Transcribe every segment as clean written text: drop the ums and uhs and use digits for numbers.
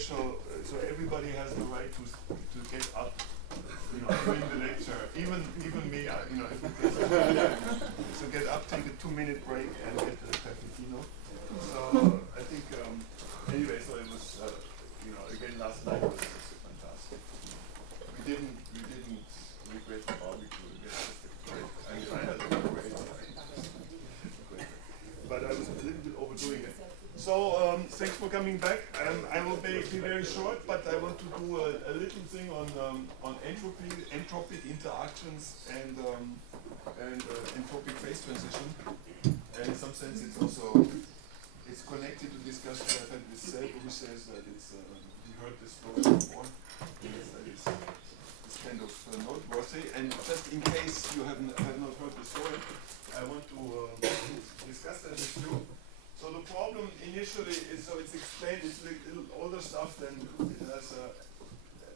special, so everybody has the right to get up, during the lecture. Even me, if it takes so get up, take a 2-minute break, and get a cappuccino. So I think anyway. So it was, again last night was fantastic. We didn't regret the barbecue. It was just a great. I had a great time. But I was a little bit overdoing it. So thanks for coming back. I will be very short, but I want to do a little thing on entropy, entropic interactions, and entropic phase transition. And in some sense, it's connected to discussion I've had with Seb, who says that he heard this story before. It's kind of noteworthy. And just in case you have not heard the story, I want to discuss that with you. So the problem initially is, it's explained, it's a little older stuff than it has,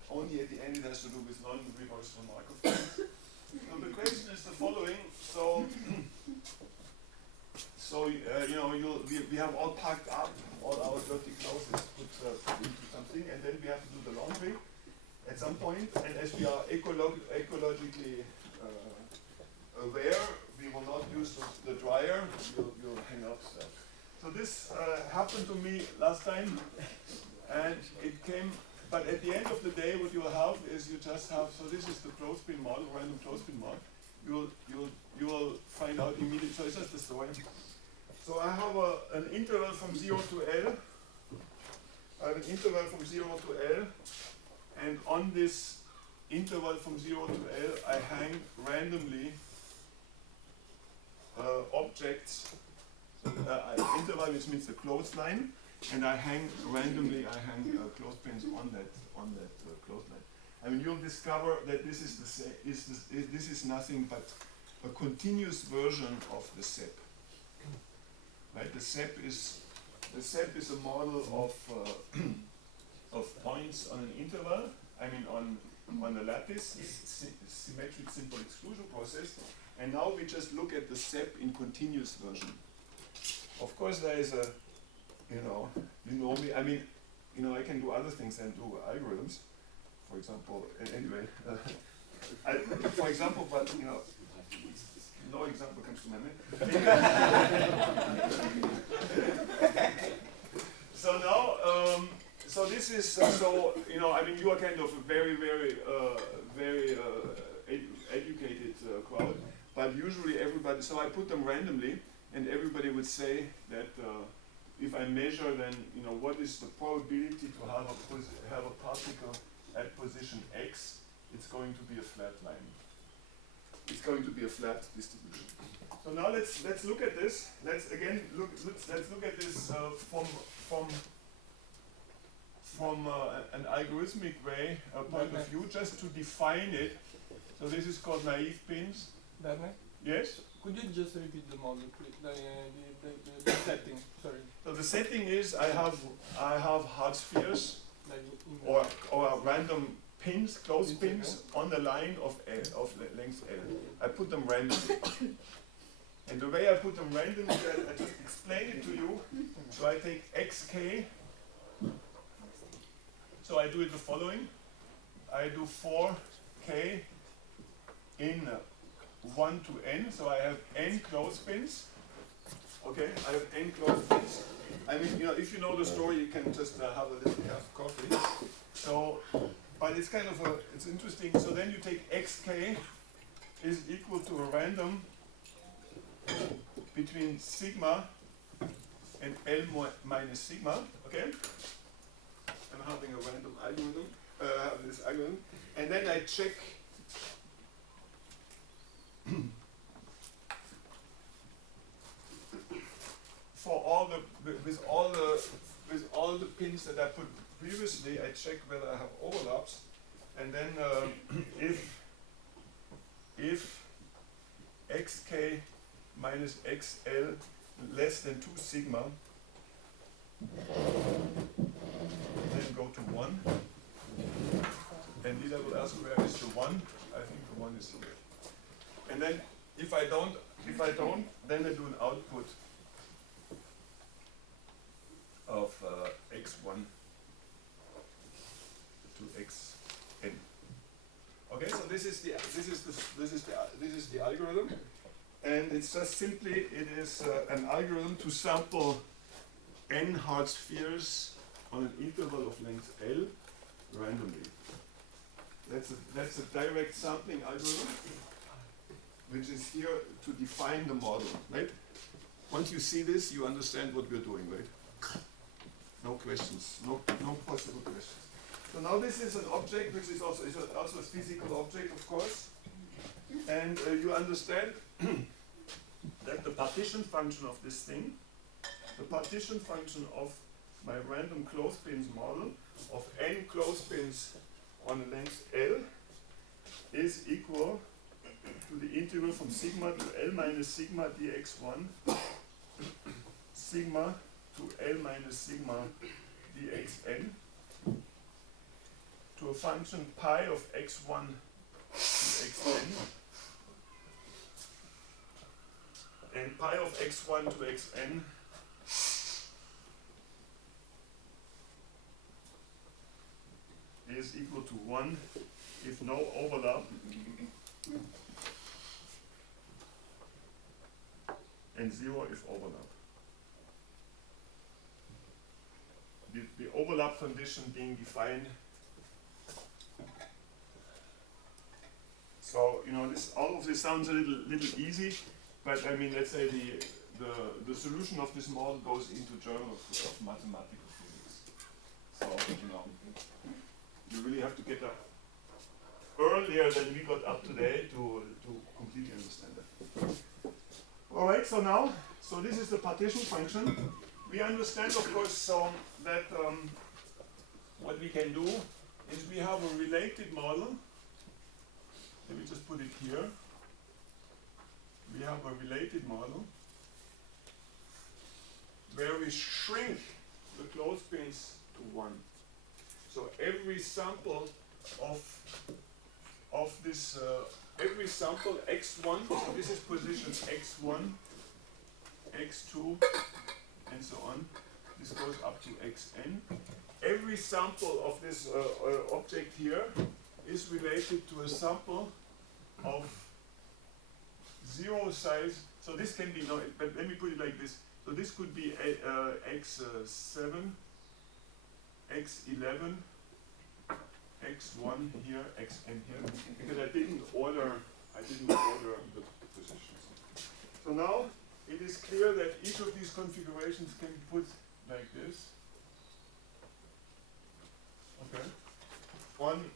only at the end it has to do with non-reversible Markov chains. So the question is the following, we have all packed up, all our dirty clothes is put into something, and then we have to do the laundry at some point, and as we are ecologically aware, we will not use the dryer, we'll hang up stuff. So this happened to me last time, and it came, but at the end of the day, what you'll have is you just have, so this is the clothespin model, random clothespin model. You will find out immediately, so it's just the story. So I have an interval from 0 to L. I have an interval from 0 to L, and on this interval from 0 to L, I hang randomly objects. Interval, which means the clothesline, and I hang randomly. I hang clothespins on that clothesline. I mean, you'll discover that this is nothing but a continuous version of the SEP. Right? The SEP is a model of points on an interval. I mean, on a lattice, symmetric simple exclusion process. And now we just look at the SEP in continuous version. Of course, there is a, you know me, I mean, I can do other things than do algorithms. For example, anyway, for example, but, no example comes to my mind. So now, so this is, I mean, you are kind of a very, very, very educated crowd, but usually everybody, so I put them randomly, and everybody would say that if I measure, then what is the probability to have a particle at position x? It's going to be a flat line. It's going to be a flat distribution. So now let's look at this. Let's look at this from an algorithmic way point of view, just to define it. So this is called naive pins. Werner? Yes. Could you just repeat the model, please? The setting, sorry. So the setting is I have hard spheres or random pins, closed pins on the line of length L. I put them randomly. And the way I put them randomly, I just explain it to you. So I take xk. So I do it the following. I do 4k in 1 to n, so I have n clothespins. Okay, I have n clothespins. I mean, if you know the story, you can just have a little cup of coffee. So, but it's kind of it's interesting. So then you take xk is equal to a random between sigma and L minus sigma. Okay, I'm having a random algorithm. This algorithm, and then I check. For all the pins that I put previously, I check whether I have overlaps, and then if xk minus xl less than 2 sigma, then go to 1. And Lila will ask where is the 1? I think the 1 is here. And then if I don't, then I do an output of x1. this is the algorithm, and it's just simply an algorithm to sample n hard spheres on an interval of length L randomly. That's a direct sampling algorithm, which is here to define the model, right? Once you see this, you understand what we're doing, right? No questions, no possible questions. So now this is an object which is also a physical object, of course, and you understand that the partition function of this thing, the partition function of my random clothespins model of n clothespins on a length L is equal to the integral from sigma to L minus sigma dx1 sigma to L minus sigma dxn to a function pi of x1 to xn, and pi of x1 to xn is equal to 1 if no overlap and 0 if overlap. The overlap condition being defined. So all of this sounds a little easy, but I mean, let's say the solution of this model goes into Journal of Mathematical Physics. So you really have to get up earlier than we got up today to completely understand that. All right, so this is the partition function. We understand, of course, that what we can do is we have a related model. Let me just put it here. We have a related model where we shrink the clothespins to 1. So every sample of this, every sample x1, so this is position x1, x2, and so on. This goes up to xn. Every sample of this object here is related to a sample of 0 size. So this can be, but let me put it like this. So this could be x7, x11, x1 here, xn here, because I didn't order the positions. So now it is clear that each of these configurations can be put like this. Okay. On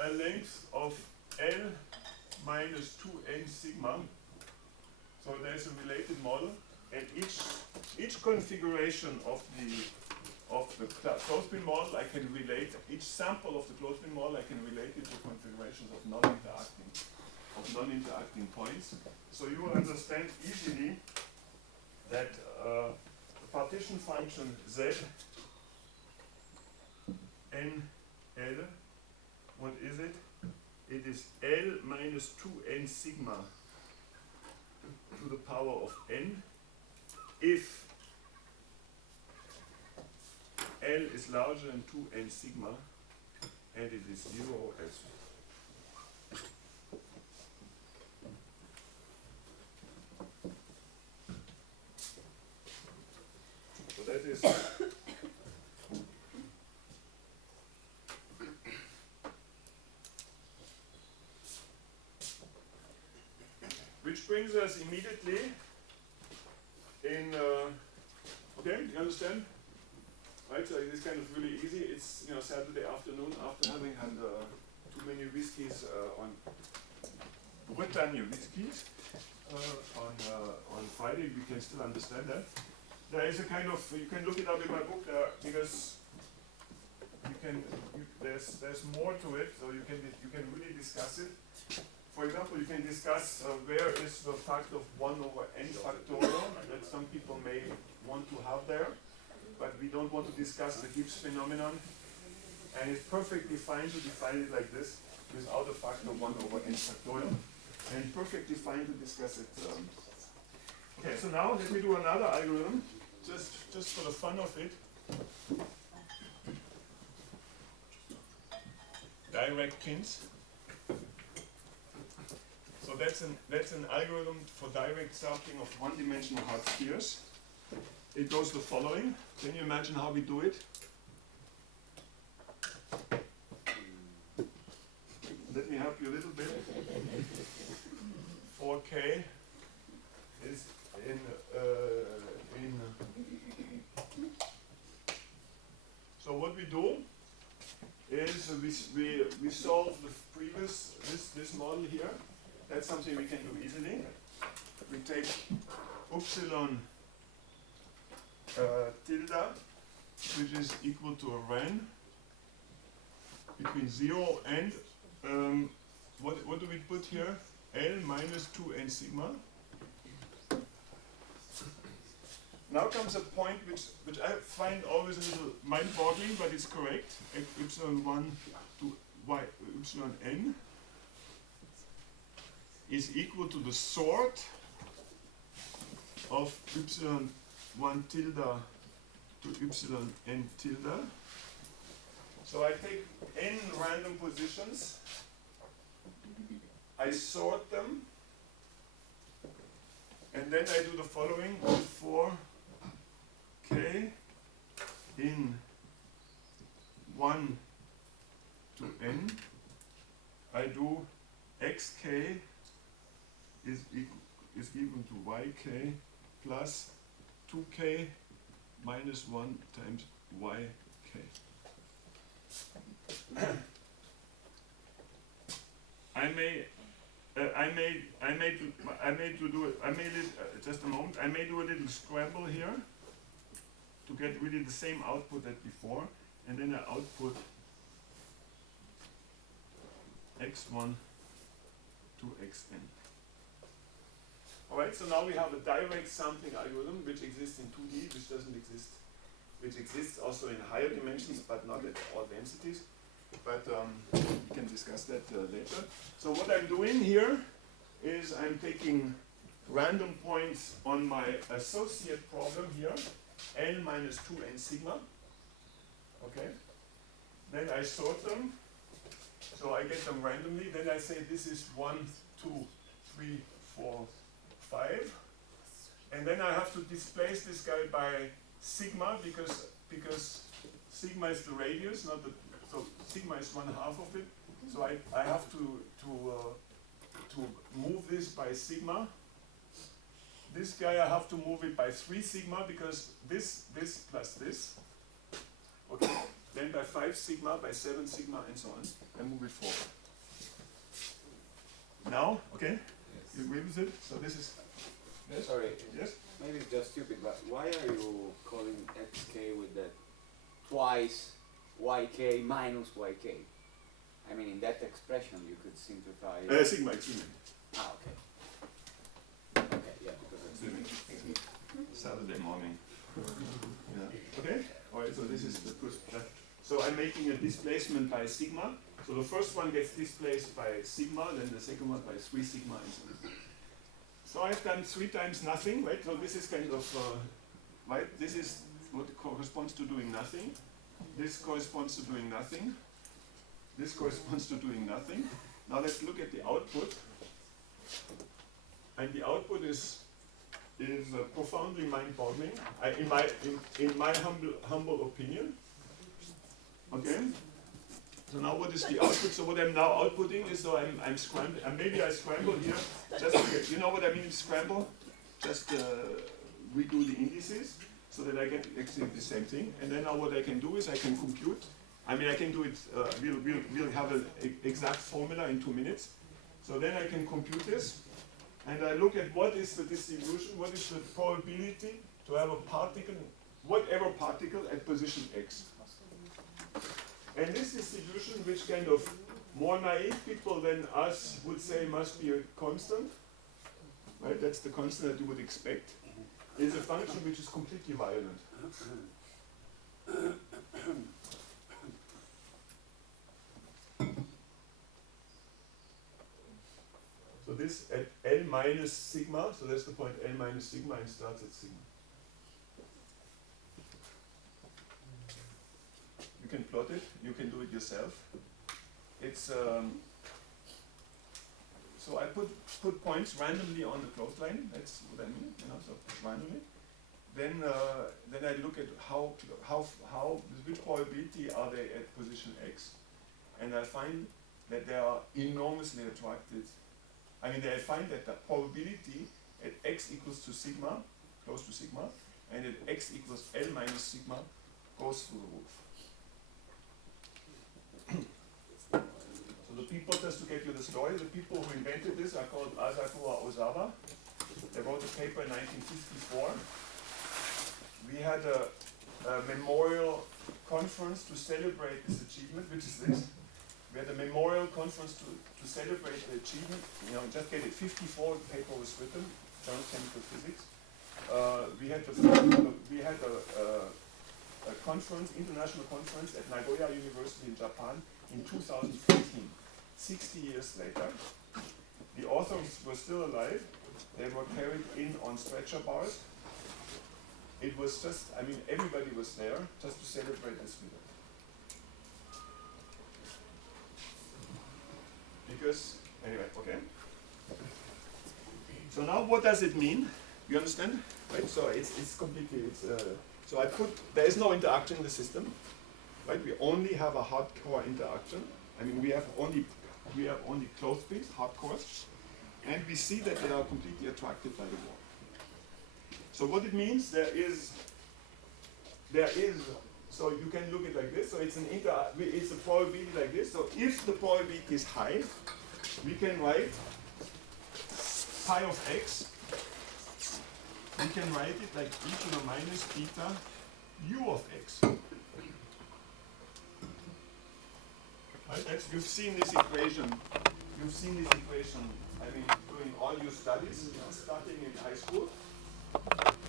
a length of L minus 2n sigma. So there's a related model, and each configuration of the clothespin model I can relate, each sample of the clothespin model I can relate it to configurations of non-interacting points. So you will understand easily that the partition function z n L, what is it? It is L minus 2n sigma to the power of n if L is larger than 2n sigma and it is 0 as so that is which brings us immediately in okay, you understand? Right, so it's kind of really easy. It's Saturday afternoon after having had too many whiskeys on Bretagne whiskeys on Friday. We can still understand that. There is a kind of, you can look it up in my book because there's more to it. So you can really discuss it. For example, you can discuss where is the factor of 1 over n factorial that some people may want to have there. But we don't want to discuss the Gibbs phenomenon, and it's perfectly fine to define it like this without a factor 1 over n factorial, and perfectly fine to discuss it. Okay, so now let me do another algorithm, just for the fun of it. Direct pins. So that's an algorithm for direct sampling of one-dimensional hard spheres. It goes the following. Can you imagine how we do it? Let me help you a little bit. 4K is in so what we do is we solve the previous this model here. That's something we can do easily. We take epsilon tilde, which is equal to a ran between 0 and what do we put here? L minus 2n sigma. Now comes a point which I find always a little mind-boggling, but it's correct. Epsilon 1 to y epsilon n is equal to the sort of epsilon 1 tilde to epsilon n tilde. So I take n random positions, I sort them, and then I do the following for k in 1 to n. I do xk is equal to yk plus 2k minus 1 times yk. I may do a little scramble here to get really the same output as before, and then I output x1 to xn. Alright, so now we have a direct sampling algorithm which exists in 2D, which exists also in higher dimensions, but not at all densities. But we can discuss that later. So what I'm doing here is I'm taking random points on my associate problem here, n minus 2n sigma. Okay. Then I sort them, so I get them randomly. Then I say this is 1, 2, 3, 4, 5. And then I have to displace this guy by sigma because sigma is the radius, not the. So sigma is 1/2 of it. So I have to move this by sigma. This guy I have to move it by 3 sigma because this plus this. Okay. Then by 5 sigma, by 7 sigma, and so on. And move it forward. Now, okay? Yes. You agree with it? So this is. Yes? Sorry. Yes? Maybe it's just stupid, but why are you calling xk with that twice yk minus yk? I mean, in that expression you could simplify it. Sigma, excuse me. Ah, okay. Okay, yeah, because it's Saturday morning. Yeah. Okay? Alright, so this is the first. So I'm making a displacement by sigma. So the first one gets displaced by sigma, then the second one by 3 sigma, and so on. So I've done 3 times nothing, right? So this is kind of, right? This is what corresponds to doing nothing. This corresponds to doing nothing. This corresponds to doing nothing. Now let's look at the output. And the output is profoundly mind-boggling, in my humble opinion. Okay. So now what is the output? So what I'm now outputting is, so I'm scrambling, and maybe I scramble here, just to get, you know what I mean, scramble? Just redo the indices, so that I get actually the same thing. And then now what I can do is I can compute. I mean, I can do it, we'll have an exact formula in 2 minutes. So then I can compute this, and I look at what is the distribution, what is the probability to have a particle, whatever particle at position x. And this distribution, which kind of more naive people than us would say must be a constant, right? That's the constant that you would expect, is a function which is completely violent. So this at L minus sigma, so that's the point L minus sigma, and starts at sigma. You can plot it, you can do it yourself. It's So I put points randomly on the closed line. That's what I mean, so randomly. Then I look at how with which probability are they at position X, and I find that they are enormously attracted. I find that the probability at X equals to sigma, close to sigma, and at X equals L minus sigma goes through the roof. So the people, just to get you the story, the people who invented this are called Asakura Ozawa. They wrote a paper in 1954. We had a memorial conference to celebrate this achievement, which is this. We had a memorial conference to celebrate the achievement. Just get it, 54, the paper was written, Journal of Chemical Physics. We had a conference, international conference at Nagoya University in Japan in 2014, 60 years later. The authors were still alive. They were carried in on stretcher bars. It was just, everybody was there just to celebrate this result. Because, anyway, okay. So now what does it mean? You understand? Right? So it's completely, so there is no interaction in the system. Right? We only have a hardcore interaction. We have only closed space, hardcores, and we see that they are completely attracted by the wall. So what it means, there is, so you can look at it like this. So it's a probability like this. So if the probability is high, we can write pi of x. We can write it like e to the minus beta u of x. Right? You've seen this equation. During all your studies, starting in high school,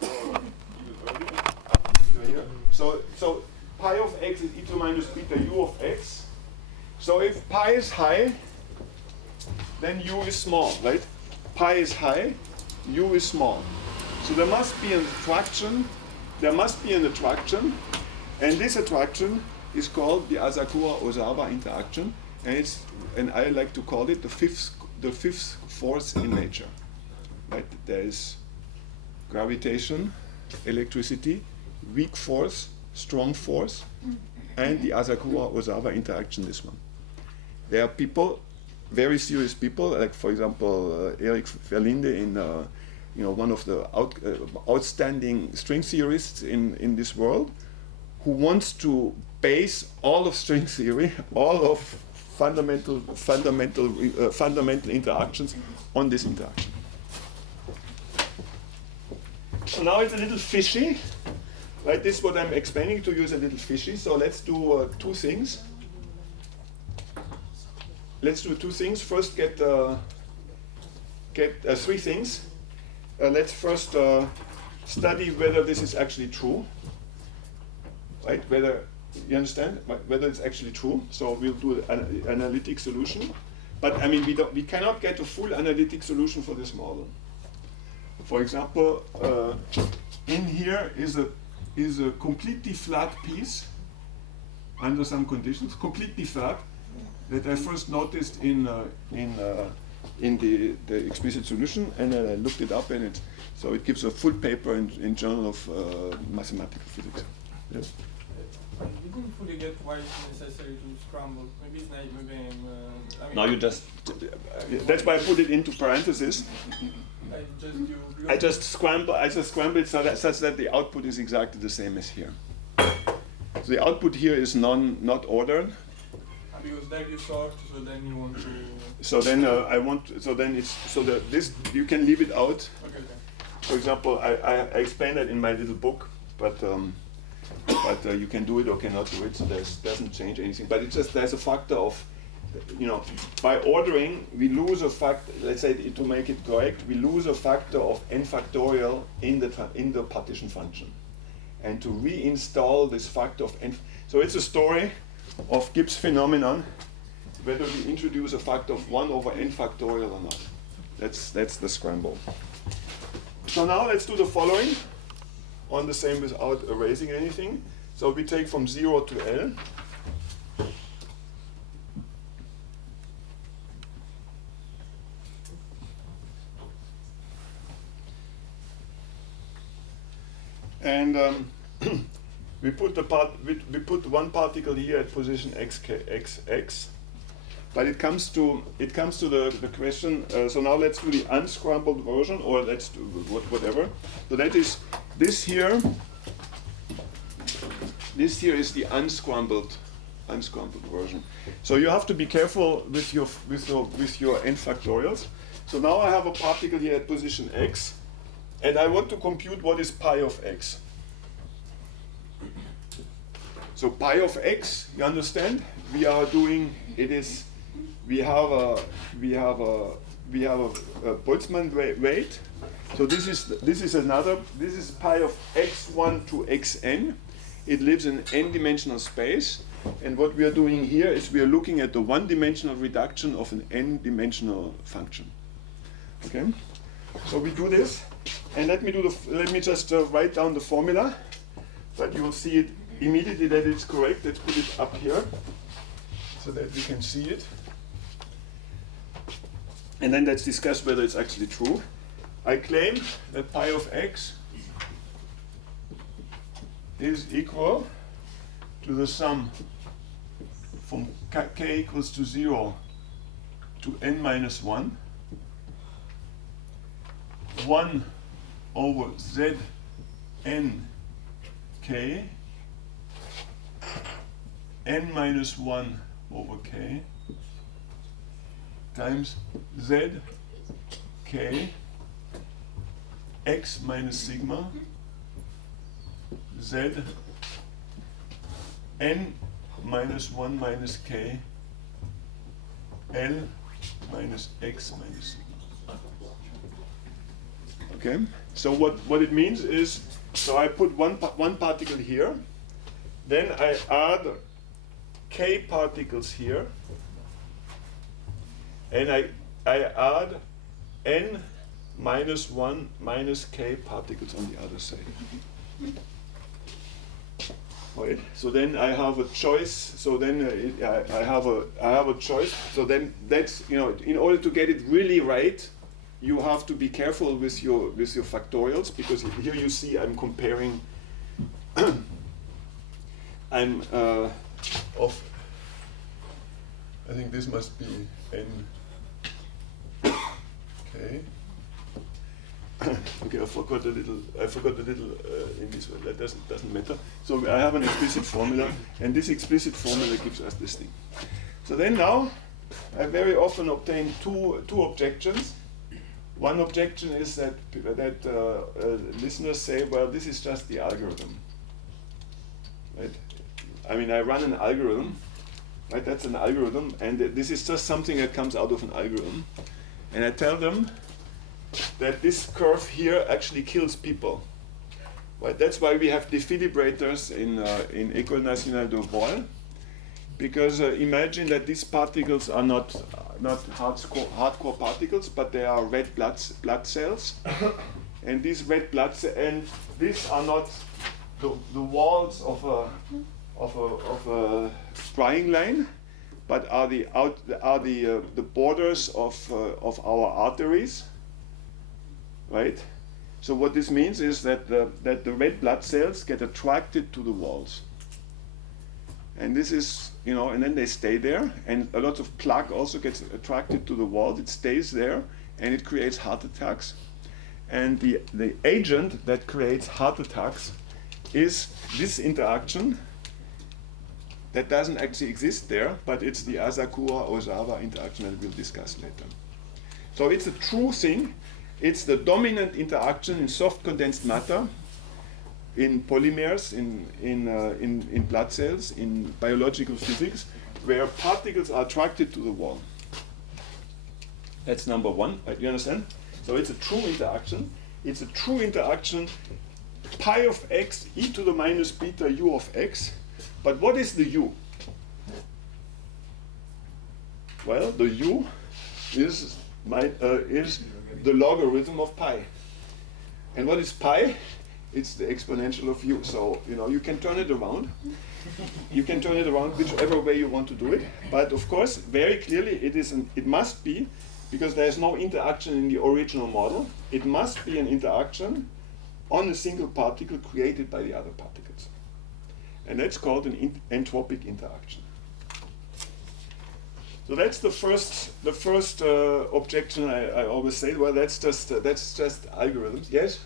or even earlier. So pi of x is e to minus beta u of x. So if pi is high, then u is small, right? Pi is high, u is small. So there must be an attraction. And this attraction is called the Asakura-Ozawa interaction, and I like to call it the fifth force in nature. Right? There is gravitation, electricity, weak force, strong force, and the Asakura-Ozawa interaction. This one. There are people, very serious people, like for example Erich Verlinde, one of the outstanding string theorists in this world, who wants to base all of string theory, all of fundamental interactions on this interaction. So now it's a little fishy, right? This what I'm explaining to you is a little fishy. So let's do two things. First, get three things. Let's first study whether this is actually true. Right? Whether you understand whether it's actually true. So we'll do an analytic solution, but we cannot get a full analytic solution for this model. For example, in here is a completely flat piece under some conditions, completely flat, that I first noticed in the explicit solution, and then I looked it up, and so it gives a full paper in Journal of Mathematical Physics. Yes. You didn't fully get why it's necessary to scramble. Maybe it's naive, maybe now you just, that's why I put it into parentheses. I just scramble it such that the output is exactly the same as here. So the output here is not ordered. Because there you sort, so then you want to. So then this you can leave it out. Okay. For example, I explained that in my little book, but you can do it or cannot do it. So doesn't change anything. But it's just there's a factor of, by ordering we lose a factor. Let's say to make it correct, we lose a factor of n factorial in the partition function, and to reinstall this factor of n. So it's a story of Gibbs phenomenon, whether we introduce a factor of 1 over n factorial or not. That's the scramble. So now let's do the following on the same without erasing anything. So we take from 0 to L. and we put one particle here at position x. But it comes to the question. So now let's do the unscrambled version, or let's do whatever. So that is this here. This here is the unscrambled version. So you have to be careful with your n factorials. So now I have a particle here at position x, and I want to compute what is pi of x. So pi of x, you understand? We are doing it is. We have a Boltzmann weight. So this is pi of x1 to xn. It lives in n-dimensional space, and what we are doing here is we are looking at the one-dimensional reduction of an n-dimensional function. Okay, so we do this, and let me just write down the formula, but you will see it immediately that it's correct. Let's put it up here so that we can see it. And then let's discuss whether it's actually true. I claim that pi of x is equal to the sum from k equals to 0 to n minus 1, 1 over z n k, n minus 1 over k, times z k x minus sigma z n minus 1 minus k L minus x minus sigma. Okay, so what it means is, so I put one particle here, then I add k particles here, and I add n minus 1 minus k particles on the other side. Right. So then I have a choice. So then I have a choice. So then that's, you know, in order to get it really right, you have to be careful with your factorials, because here you see I'm comparing. I'm of. I think this must be n. Okay. Okay, I forgot a little in this one. That doesn't matter. So I have an explicit formula, and this explicit formula gives us this thing. So then now, I very often obtain two objections. One objection is that listeners say, well, this is just the algorithm, right? I mean, I run an algorithm, right? That's an algorithm, and this is just something that comes out of an algorithm, and I tell them that this curve here actually kills people. Right? That's why we have defibrillators in École Nationale de Vol, because imagine that these particles are not hardcore particles, but they are red blood cells, and these red blood cells, and these are not the walls of a drying line, but are the borders of our arteries. Right? So what this means is that the red blood cells get attracted to the walls. And this is, you know, and then they stay there, and a lot of plaque also gets attracted to the walls. It stays there, and it creates heart attacks. And the agent that creates heart attacks is this interaction that doesn't actually exist there, but it's the Asakura-Ozawa interaction that we'll discuss later. So it's a true thing. It's the dominant interaction in soft condensed matter, in polymers, in blood cells, in biological physics, where particles are attracted to the wall. That's number one. You understand? So it's a true interaction. It's a true interaction, pi of x e to the minus beta u of x. But what is the u? Well, the u is the logarithm of pi. And what is pi? It's the exponential of u. So, you know, you can turn it around. You can turn it around whichever way you want to do it. But of course, very clearly, it must be, because there is no interaction in the original model, it must be an interaction on a single particle created by the other particles. And that's called an entropic interaction. So that's the first objection I always say. Well, that's just algorithms. Yes.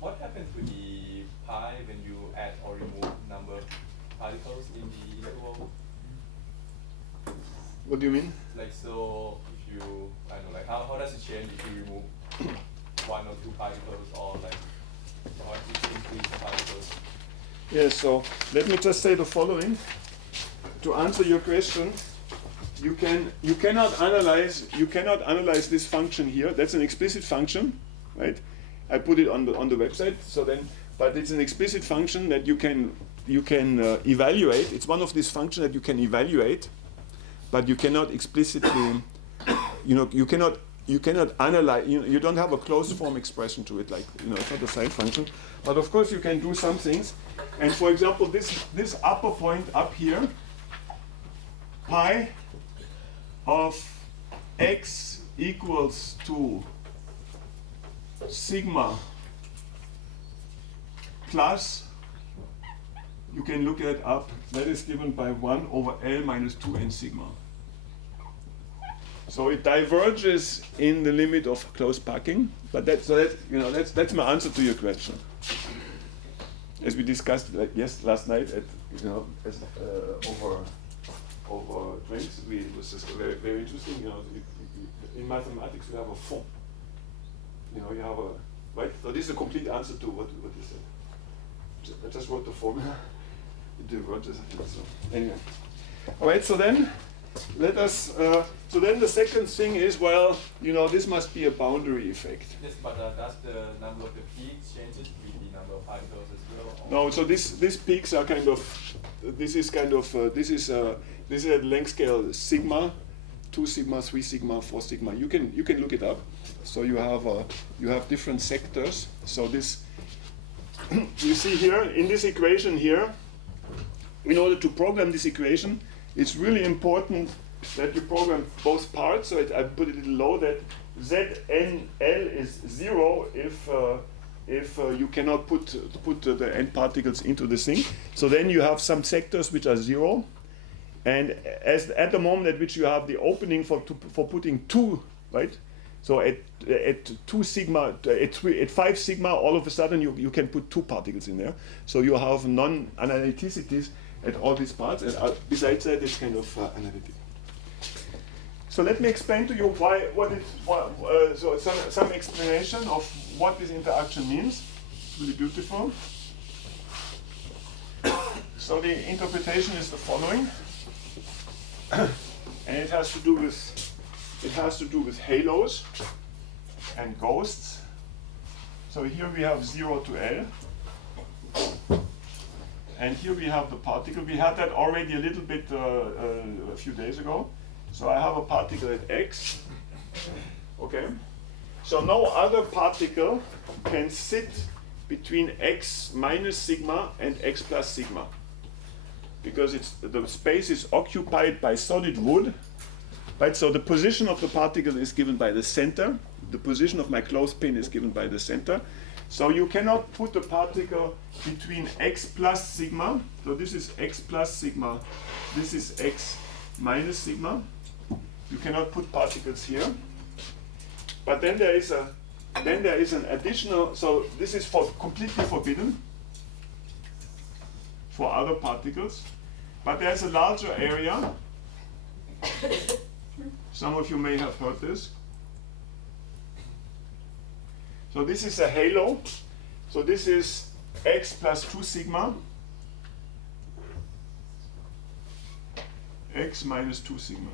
What happens with the pi when you add or remove number of particles in the interval? What do you mean? Like, so if you, I don't know, like how does it change if you remove one or two particles, or like or if you increase the particles? Yes. So let me just say the following. To answer your question, you cannot analyze this function here. That's an explicit function, right? I put it on the website. So then, but it's an explicit function that you can evaluate. It's one of these functions that you can evaluate, but you cannot explicitly, you cannot analyze. You don't have a closed form expression to it, like it's not a sine function. But of course, you can do some things. And for example, this upper point up here, pi of x equals to sigma plus, you can look it up, that is given by 1 over L minus 2n sigma. So it diverges in the limit of closed packing, but that's my answer to your question. As we discussed last night at over drinks, it was just very, very interesting. In mathematics we have a form. You have a right. So this is a complete answer to what you said. I just wrote the formula. It diverges. So anyway, all right. So then let us. So then the second thing is, well, this must be a boundary effect. Yes, but does the number of the peaks changes with the number of particles as well? No. So these peaks are kind of. This is a length scale sigma, 2 sigma, 3 sigma, 4 sigma. You can look it up. So you have different sectors. So this you see here in this equation here. In order to program this equation, it's really important that you program both parts. So I put it a little low that ZNL is 0 if you cannot put the end particles into the thing. So then you have some sectors which are 0. And at the moment at which you have the opening for putting 2, right? So at 2 sigma, at 5 sigma, all of a sudden you can put 2 particles in there. So you have non-analyticities at all these parts, and besides that, it's kind of analytic. So let me explain to you so some explanation of what this interaction means. It's really beautiful. So the interpretation is the following. And it has to do with halos and ghosts. So here we have 0 to L, and here we have the particle. We had that already a little bit a few days ago. So I have a particle at x. Okay. So no other particle can sit between x minus sigma and x plus sigma, because the space is occupied by solid wood, right? So the position of the particle is given by the center. The position of my clothespin is given by the center. So you cannot put the particle between x plus sigma. So this is x plus sigma. This is x minus sigma. You cannot put particles here. But then there is an additional. So this is completely forbidden for other particles. But there's a larger area. Some of you may have heard this. So this is a halo. So this is x plus 2 sigma, x minus 2 sigma.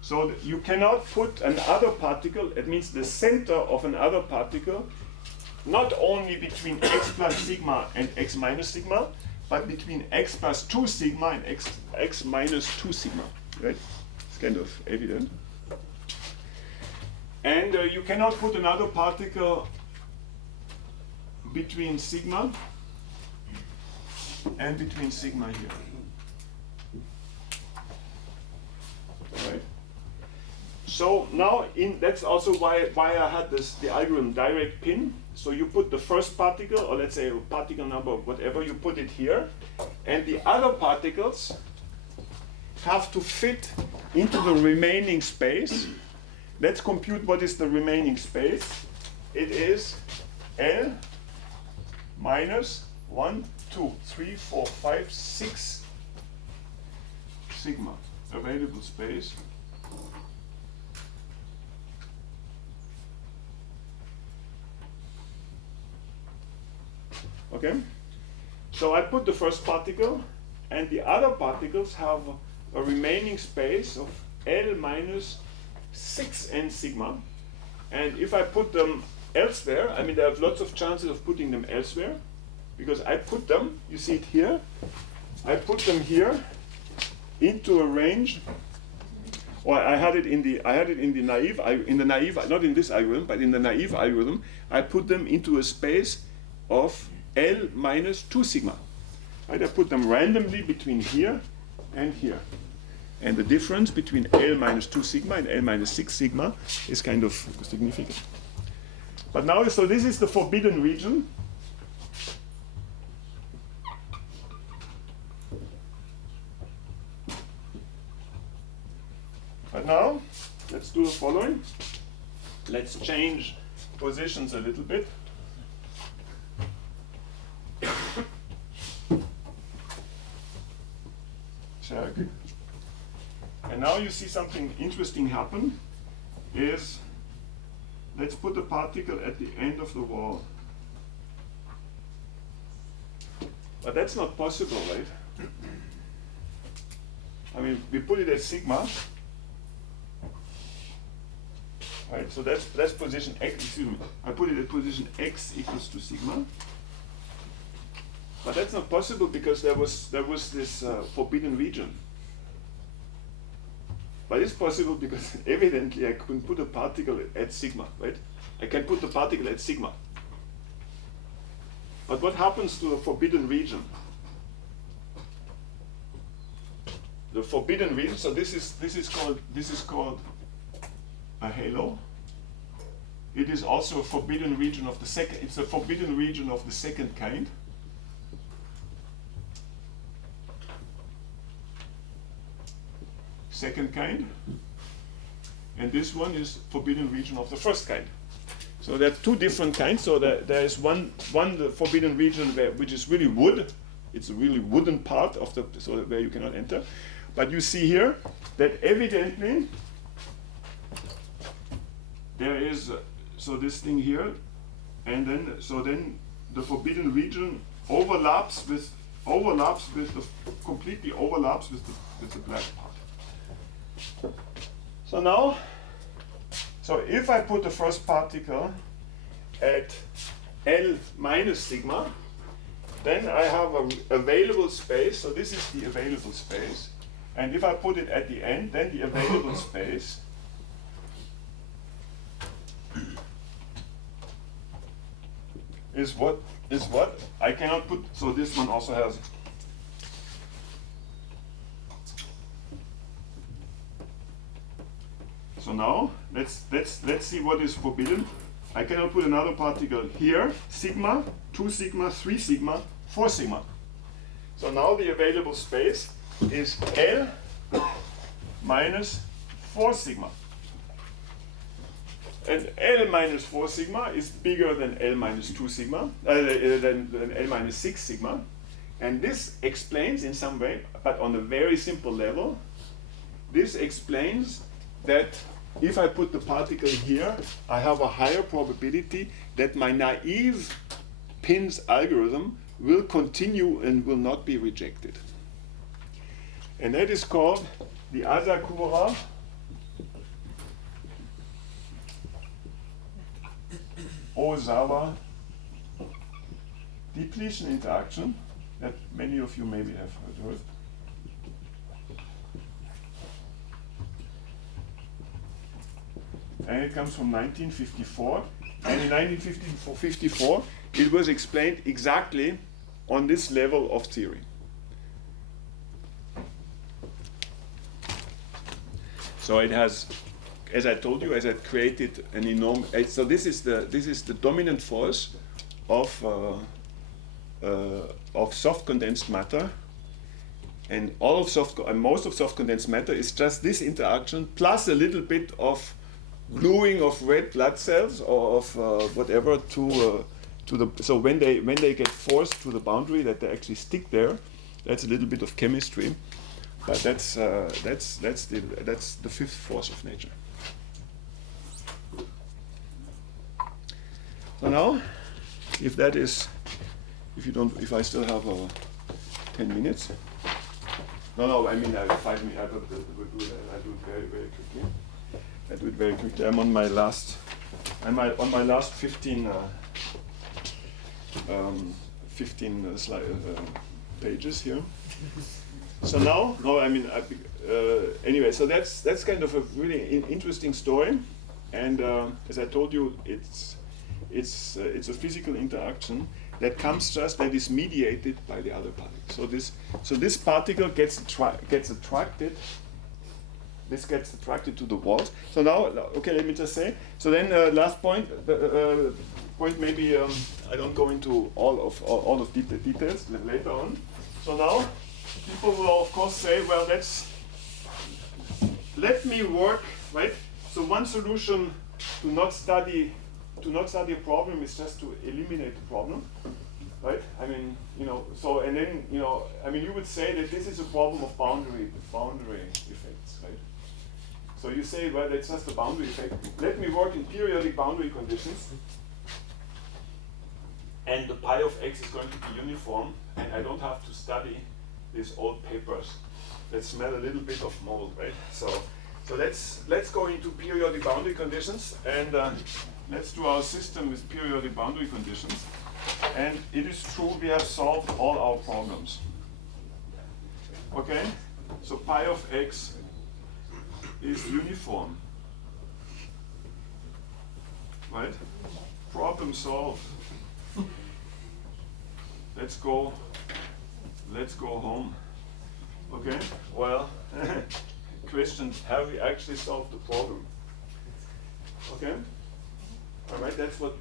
So you cannot put another particle, it means the center of another particle, not only between x plus sigma and x minus sigma, but between x plus 2 sigma and x minus 2 sigma, right? It's kind of evident. And you cannot put another particle between sigma and between sigma here. Right? So now that's also why I had the algorithm direct pin. So you put the first particle, or let's say a particle number, whatever, you put it here, and the other particles have to fit into the remaining space. Let's compute what is the remaining space. It is L minus 1, 2, 3, 4, 5, 6 sigma available space. Okay, so I put the first particle, and the other particles have a remaining space of L minus 6n sigma. And if I put them elsewhere, I mean, there are lots of chances of putting them elsewhere, because I put them, you see it here, I put them here into a range. Or I had it in the naive, not in this algorithm, but in the naive algorithm, I put them into a space of L minus 2 sigma. Right? I put them randomly between here and here. And the difference between L minus 2 sigma and L minus 6 sigma is kind of significant. But now, so this is the forbidden region. But now, let's do the following. Let's change positions a little bit. Check. And now you see something interesting happen, is let's put a particle at the end of the wall. But that's not possible, right? I mean, we put it at sigma. Right, so that's position x, excuse me, I put it at position x equals to sigma. But that's not possible because there was this forbidden region. But it's possible because evidently I can put a particle at sigma, right? I can put the particle at sigma. But what happens to the forbidden region? The forbidden region, so this is called a halo. It is also a forbidden region of the second. It's a forbidden region of the second kind. Second kind, and this one is forbidden region of the first kind. So there are two different kinds. So there is one the forbidden region which is really wood. It's a really wooden part of where you cannot enter. But you see here that evidently there is so this thing here, and then the forbidden region completely overlaps with the black part. So now, if I put the first particle at L minus sigma, then I have an available space. So this is the available space. And if I put it at the end, then the available space is what? I cannot put, so this one also has. So now, let's see what is forbidden. I cannot put another particle here, sigma, 2 sigma, 3 sigma, 4 sigma. So now the available space is L minus 4 sigma. And L minus 4 sigma is bigger than L minus 2 sigma, than L minus 6 sigma. And this explains in some way, but on a very simple level, this explains that if I put the particle here, I have a higher probability that my naive pins algorithm will continue and will not be rejected. And that is called the Asakura Ozawa depletion interaction that many of you maybe have heard. And it comes from 1954. And in 1954, it was explained exactly on this level of theory. So it has as I told you, as I created an enormous. So this is the dominant force of soft condensed matter, and most of soft condensed matter is just this interaction plus a little bit of gluing of red blood cells or of whatever to the. So when they get forced to the boundary, that they actually stick there. That's a little bit of chemistry, but that's the fifth force of nature. So now, if I still have 10 minutes. No, I mean I have 5 minutes. I do it very, very quickly. I do it very quickly. I'm on my last 15 pages here. So now, anyway, so that's kind of a really interesting story, and as I told you, it's a physical interaction that is mediated by the other particle. So this particle gets attracted. This gets attracted to the walls. So now, okay, let me just say. So then, last point. Point maybe I don't go into all of the details later on. So now, people will of course say, well, let me work, right? So one solution to not study a problem is just to eliminate the problem, right? I mean, so and then you would say that this is a problem of boundary effects, right? So you say, well, it's just a boundary effect. Let me work in periodic boundary conditions, and the pi of x is going to be uniform, and I don't have to study these old papers that smell a little bit of mold, right? So let's go into periodic boundary conditions, and let's do our system with periodic boundary conditions. And it is true we have solved all our problems. Okay? So pi of x is uniform. Right? Problem solved. Let's go home. Okay? Well, question, have we actually solved the problem? Okay? All right, that's so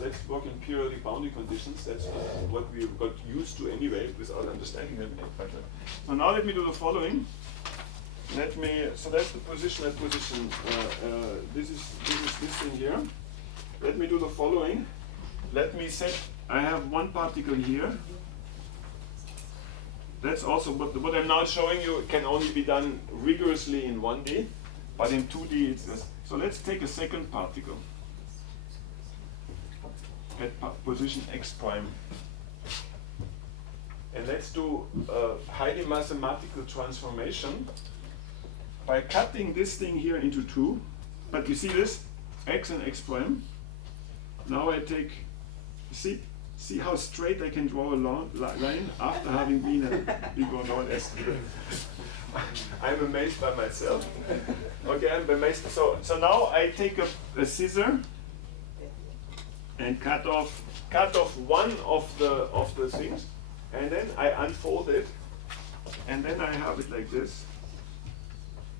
let's work in periodic boundary conditions. That's what we got used to anyway without understanding them better. So now let me do the following. So that's the position. This is this thing here. Let me do the following. Let me set, I have one particle here. That's also what I'm now showing you can only be done rigorously in 1D, but in 2D it's this. So let's take a second particle at position x prime. And let's do a highly mathematical transformation by cutting this thing here into two. But you see this? X and x prime. Now I take, see how straight I can draw a line after having been a big unknown estimate. I'm amazed by myself. Okay, I'm amazed. So now I take a scissor and cut off one of the things, and then I unfold it, and then I have it like this.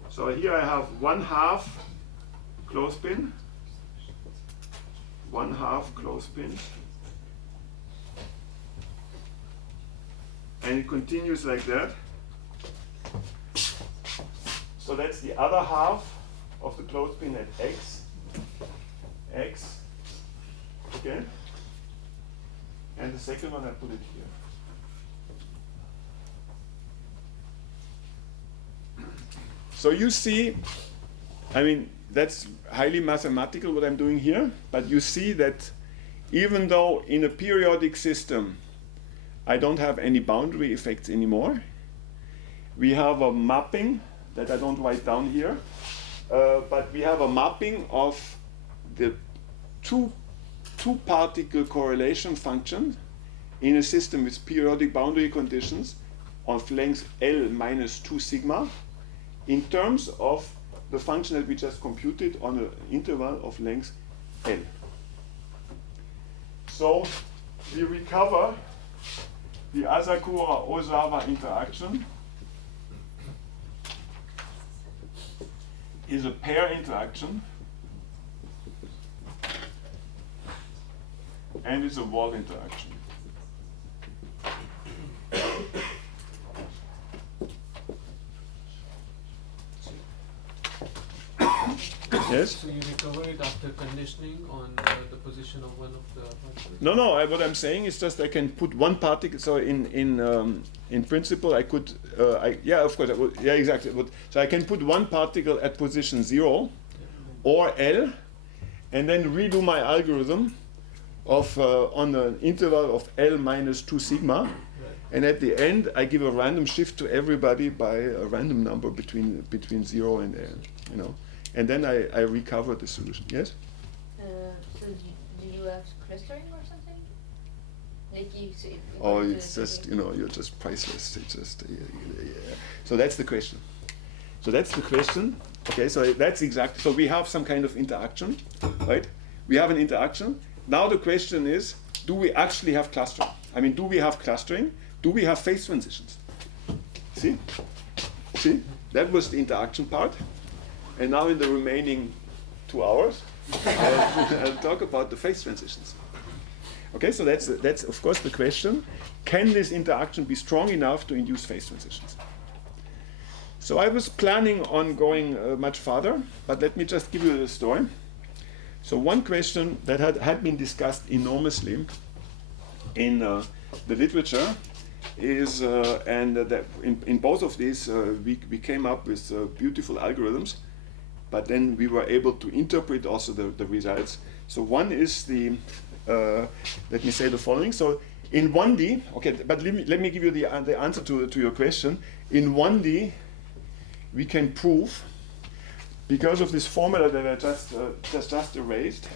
So here I have 1/2 clothespin, 1/2 clothespin, and it continues like that. So that's the other half of the clothespin at x, okay? And the second one I put it here. So you see, I mean, that's highly mathematical what I'm doing here, but you see that even though in a periodic system I don't have any boundary effects anymore, we have a mapping that I don't write down here, but we have a mapping of the two particle correlation function in a system with periodic boundary conditions of length L minus 2 sigma in terms of the function that we just computed on an interval of length L. So we recover the Asakura-Ozawa interaction is a pair interaction and it's a wall interaction. Yes? So you recover it after conditioning on the position of one of the particles? No. What I'm saying is just I can put one particle. So in principle, I could. Yeah, of course. Yeah, exactly. So I can put one particle at position 0 or L, and then redo my algorithm of on an interval of L minus 2 sigma. Right. And at the end, I give a random shift to everybody by a random number between 0 and L. You know. And then I recover the solution. Yes? So do you have clustering or something? Like you, so if you Oh, want to it's do just, it- you know, you're just priceless. It's just, yeah. So that's the question. Okay, so that's exactly, so we have some kind of interaction, right? We have an interaction. Now the question is, do we actually have clustering? I mean, do we have clustering? Do we have phase transitions? See? That was the interaction part. And now in the remaining 2 hours, I'll talk about the phase transitions. Okay, so that's of course the question. Can this interaction be strong enough to induce phase transitions? So I was planning on going much farther, but let me just give you the story. So one question that had been discussed enormously in the literature is, and that in both of these we came up with beautiful algorithms, but then we were able to interpret also the results. So one is the, let me say the following. So in 1D, okay, but let me give you the answer to your question. In 1D, we can prove, because of this formula that I just erased,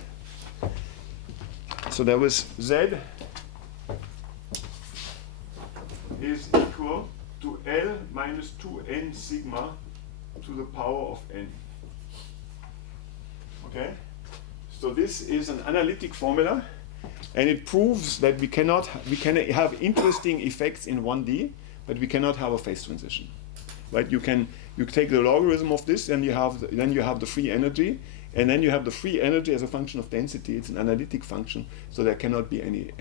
so there was Z is equal to L minus 2n sigma to the power of n. Okay? So this is an analytic formula, and it proves that we can have interesting effects in 1D, but we cannot have a phase transition. Right? You take the logarithm of this, and you have the free energy, and then you have the free energy as a function of density. It's an analytic function, so there cannot be any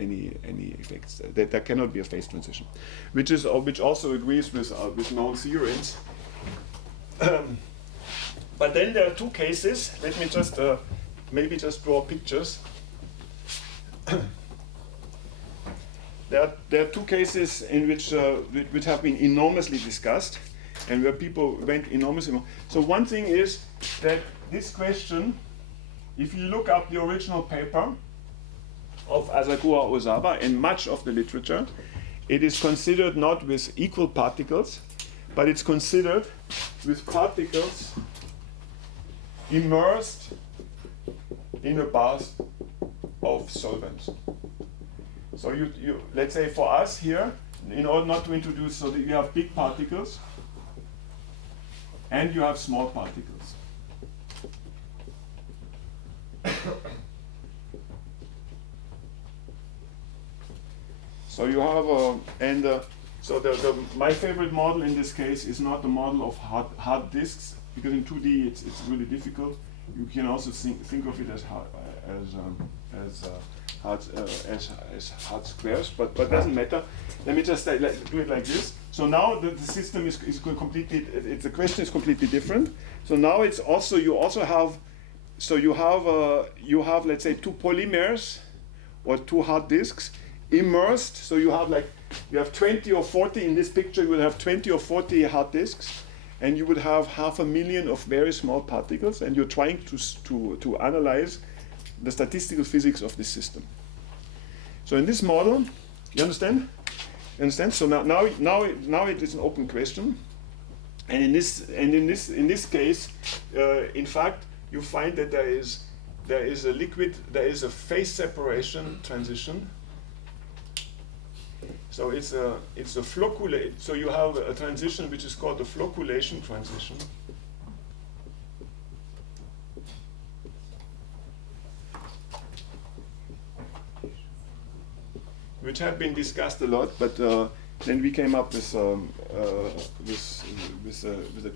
effects. There cannot be a phase transition, which also agrees with known theorems. But then there are two cases. Let me just maybe just draw pictures. There are two cases in which have been enormously discussed, and where people went enormously. So one thing is that this question, if you look up the original paper of Asakura Ozawa and much of the literature, it is considered not with equal particles, but it's considered with particles immersed in a bath of solvents. So you let's say for us here, in order not to introduce, so that you have big particles and you have small particles. So you have so my favorite model in this case is not the model of hard disks, because in 2D it's really difficult. You can also think of it as hard squares, but that doesn't matter. Let me just do it like this. So now the system is completely. The question is completely different. So now it's also you have let's say two polymers or two hard disks immersed. So you have 20 or 40 in this picture. You will have 20 or 40 hard disks, and you would have 500,000 of very small particles, and you're trying to analyze the statistical physics of this system. So in this model, you understand? So now it is an open question, and in this case, in fact, you find that there is a phase separation transition. So it's a flocculation. So you have a transition which is called the flocculation transition. Which have been discussed a lot, but then we came up with a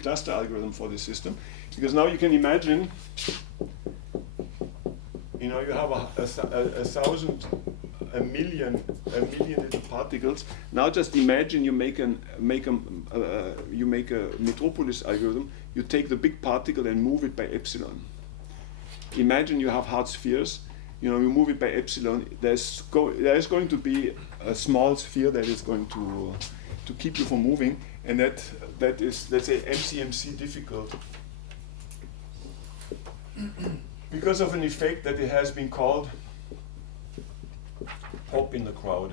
cluster algorithm for this system. Because now you can imagine, you know, you have a thousand, a million little particles. Now just imagine you make a metropolis algorithm. You take the big particle and move it by epsilon. Imagine you have hard spheres. You know, you move it by epsilon. There is going to be a small sphere that is going to keep you from moving, and that is, let's say, MCMC difficult because of an effect that it has been called pop in the crowd.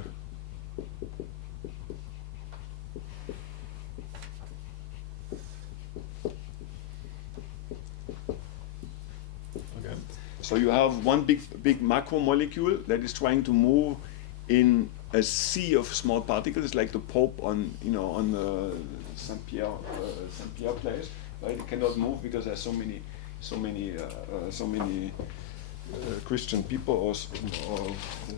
Okay. So you have one big macromolecule that is trying to move in a sea of small particles, like the Pope on the Saint Pierre place. Right? It cannot move because there's so many Christian people or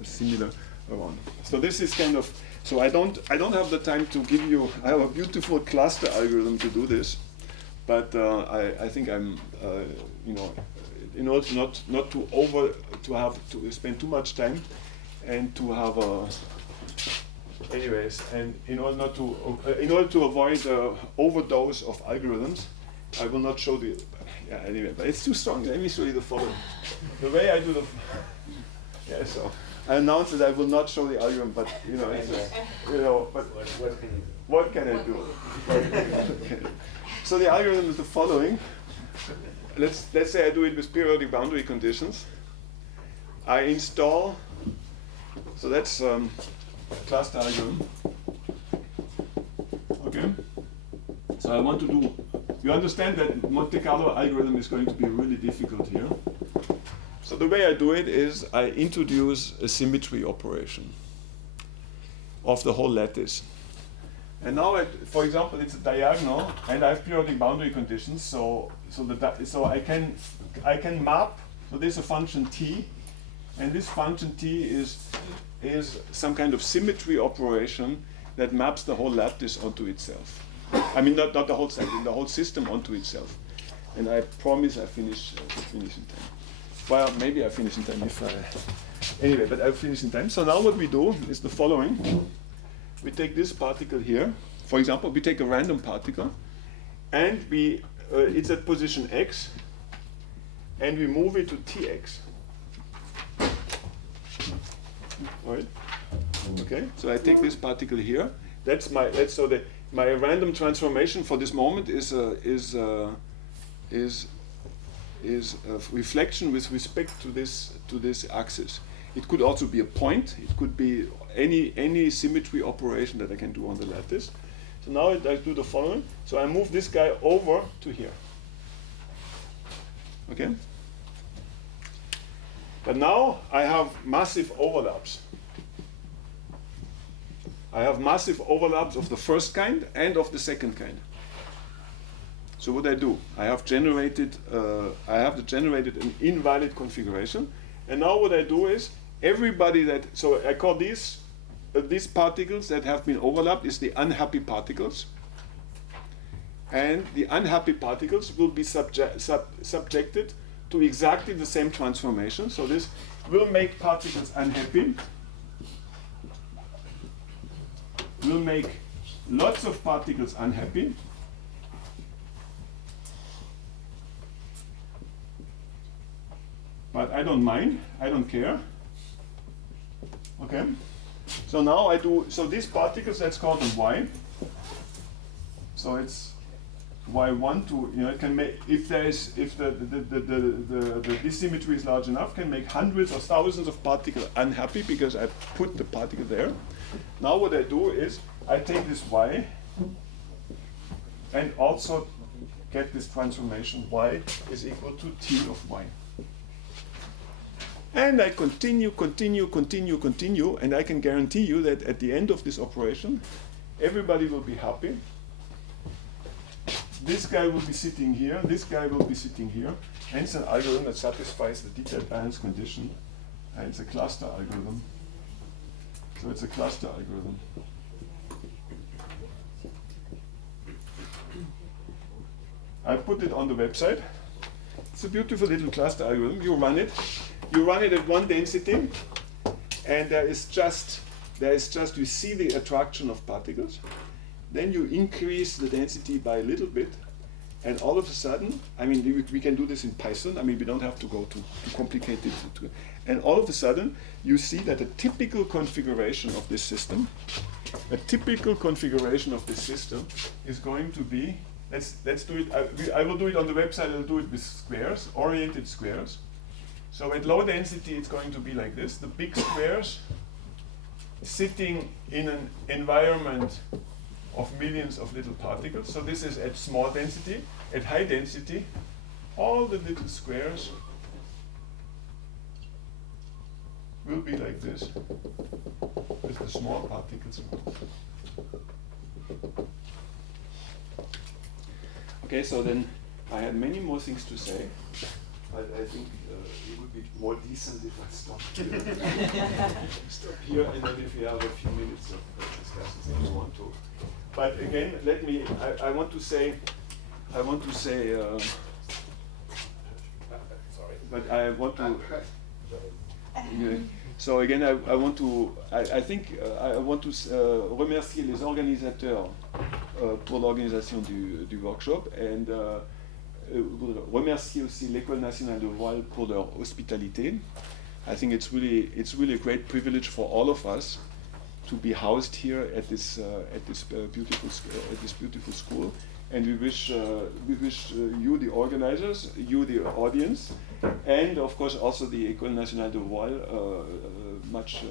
similar around. So this is kind of, so I don't have the time to give you. I have a beautiful cluster algorithm to do this, but I think I'm in order not to spend too much time and to have anyways, and in order to avoid overdose of algorithms, I will not show the. Yeah, anyway, but it's too strong. Let me show you the following. The way I do the. Yeah, so I announced that I will not show the algorithm, but it's just, but what can I do? Okay. So the algorithm is the following. Let's say I do it with periodic boundary conditions. I install. So that's a cluster algorithm. Okay. So I want to do. You understand that Monte Carlo algorithm is going to be really difficult here. So the way I do it is I introduce a symmetry operation of the whole lattice. And now, for example, it's a diagonal, and I have periodic boundary conditions. So I can map. So there's a function t, and this function t is some kind of symmetry operation that maps the whole lattice onto itself. I mean, not the whole set, the whole system onto itself. And I promise I finish in time. Well, maybe I finish in time if I. Anyway, but I'll finish in time. So now what we do is the following. We take this particle here. For example, we take a random particle, and it's at position x, and we move it to tx. Right? Okay. So I take this particle here. My random transformation for this moment is a reflection with respect to this axis. It could also be a point. It could be any symmetry operation that I can do on the lattice. So now I do the following. So I move this guy over to here. Okay? But now I have massive overlaps. I have massive overlaps of the first kind and of the second kind. So what I do, I have generated an invalid configuration, and now what I do is so I call these particles that have been overlapped is the unhappy particles, and the unhappy particles will be subjected to exactly the same transformation. So this will make particles unhappy. Will make lots of particles unhappy. But I don't mind, I don't care. Okay? So now so these particles, let's call them Y. So it's Y1 to, it can make, if the dissymmetry is large enough, can make hundreds or thousands of particles unhappy because I put the particle there. Now what I do is I take this Y and also get this transformation Y is equal to T of Y. And I continue, and I can guarantee you that at the end of this operation, everybody will be happy. This guy will be sitting here, this guy will be sitting here, and it's an algorithm that satisfies the detailed balance condition, and it's a cluster algorithm. So it's a cluster algorithm. I put it on the website. It's a beautiful little cluster algorithm. You run it at one density, and there is just you see the attraction of particles. Then you increase the density by a little bit, and all of a sudden, I mean, we can do this in Python. I mean, we don't have to go too complicated. And all of a sudden, you see that a typical configuration of this system, is going to be. Let's do it. I will do it on the website. I'll do it with squares, oriented squares. So at low density, it's going to be like this: the big squares sitting in an environment of millions of little particles. So this is at small density. At high density, all the little squares will be like this, with the small particles. Okay, so then I had many more things to say, but I think it would be more decent if I stop here, and then if we have a few minutes of discussions if you want to. But again, I want to say, sorry, but I want to, so again, I want to remercier les organisateurs pour l'organisation du workshop, and remercier aussi l'École nationale de voile pour leur hospitalité. I think it's really a great privilege for all of us to be housed here at this beautiful school, and we wish you, the organizers, you, the audience, and of course also the École nationale de voile much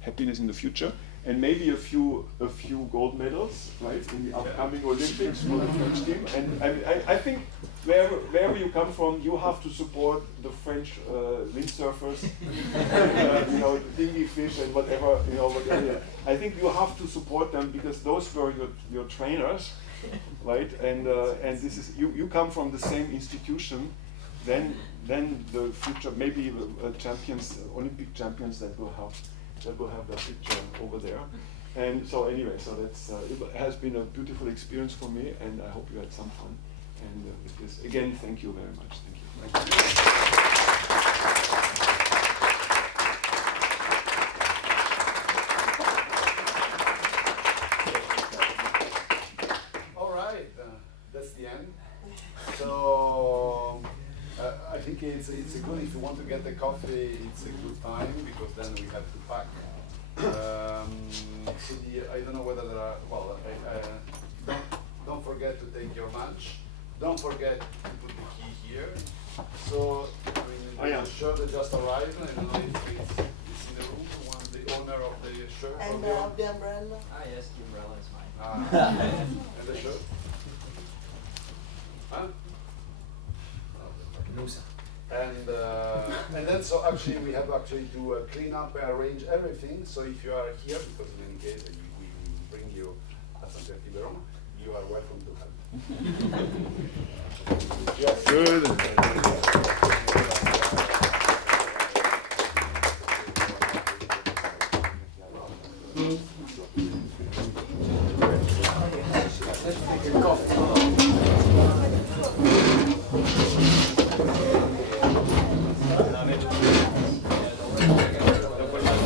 happiness in the future, and maybe a few gold medals, right, in the upcoming Olympics for the French team. And I think wherever you come from, you have to support the French windsurfers, dinghy fish and whatever, whatever. I think you have to support them because those were your trainers, right? And this is you come from the same institution. Then the future, maybe champions, Olympic champions that will have the picture over there. And so anyway, so that's it has been a beautiful experience for me, and I hope you had some fun. And with this, again, thank you very much. Thank you. All right, that's the end. So I think it's a good, if you want to get the coffee, it's a good time, because then we have to pack. So I don't know whether there are, don't forget to take your lunch. Don't forget to put the key here. So, I mean, the shirt that just arrived, I don't know if it's in the room, the owner of the shirt. And the umbrella? Yes, the umbrella is mine. And the shirt? Huh? And then so actually we have to clean up and arrange everything. So if you are here, because in any case we bring you a San Tiberone, you are welcome to have it. Yes. Good. Let's take a coffee.